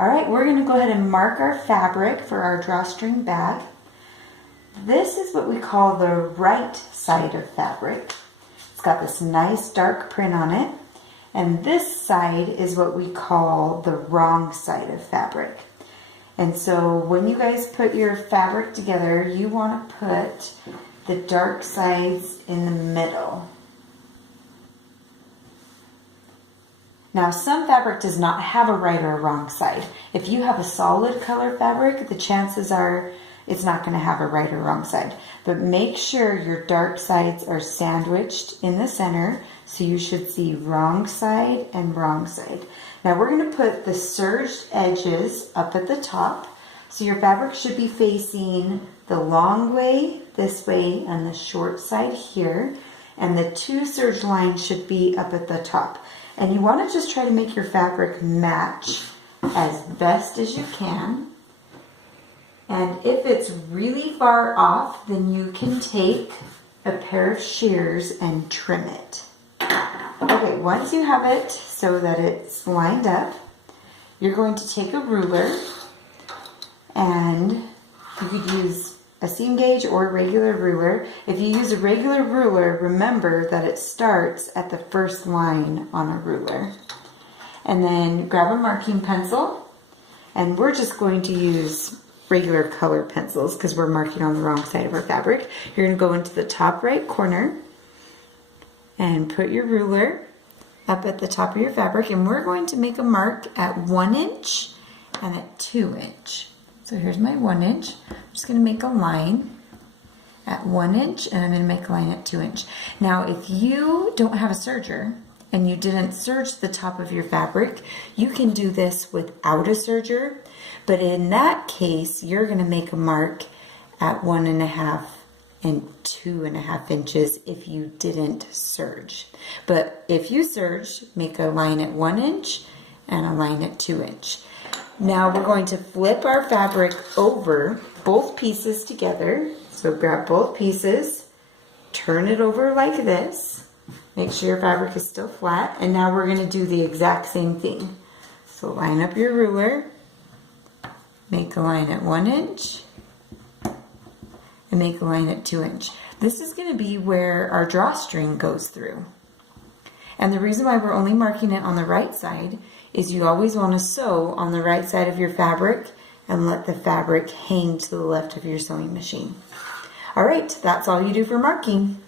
All right, we're going to go ahead and mark our fabric for our drawstring bag. This is what we call the right side of fabric. It's got this nice dark print on it. And this side is what we call the wrong side of fabric. And so when you guys put your fabric together, you want to put the dark sides in the middle. Now, some fabric does not have a right or a wrong side. If you have a solid color fabric, the chances are it's not going to have a right or wrong side. But make sure your dark sides are sandwiched in the center, so you should see wrong side and wrong side. Now we're going to put the serged edges up at the top. So your fabric should be facing the long way, this way, and the short side here. And the two serge lines should be up at the top. And you want to just try to make your fabric match as best as you can. And if it's really far off, then you can take a pair of shears and trim it. Okay, once you have it so that it's lined up, you're going to take a ruler, and you could use a seam gauge or a regular ruler. If you use a regular ruler, remember that it starts at the first line on a ruler. And then grab a marking pencil, and we're just going to use regular color pencils because we're marking on the wrong side of our fabric. You're going to go into the top right corner and put your ruler up at the top of your fabric, and we're going to make a mark at 1 inch and at 2 inch. So here's my 1 inch. I'm just going to make a line at 1 inch, and I'm going to make a line at 2 inch. Now, if you don't have a serger and you didn't serge the top of your fabric, you can do this without a serger. But in that case, you're going to make a mark at 1.5 and 2.5 inches if you didn't serge. But if you serge, make a line at 1 inch and a line at 2 inch. Now we're going to flip our fabric over, both pieces together. So grab both pieces, turn it over like this. Make sure your fabric is still flat. And now we're going to do the exact same thing. So line up your ruler, make a line at 1 inch, and make a line at 2 inch. This is going to be where our drawstring goes through. And the reason why we're only marking it on the right side is you always want to sew on the right side of your fabric and let the fabric hang to the left of your sewing machine. All right, that's all you do for marking.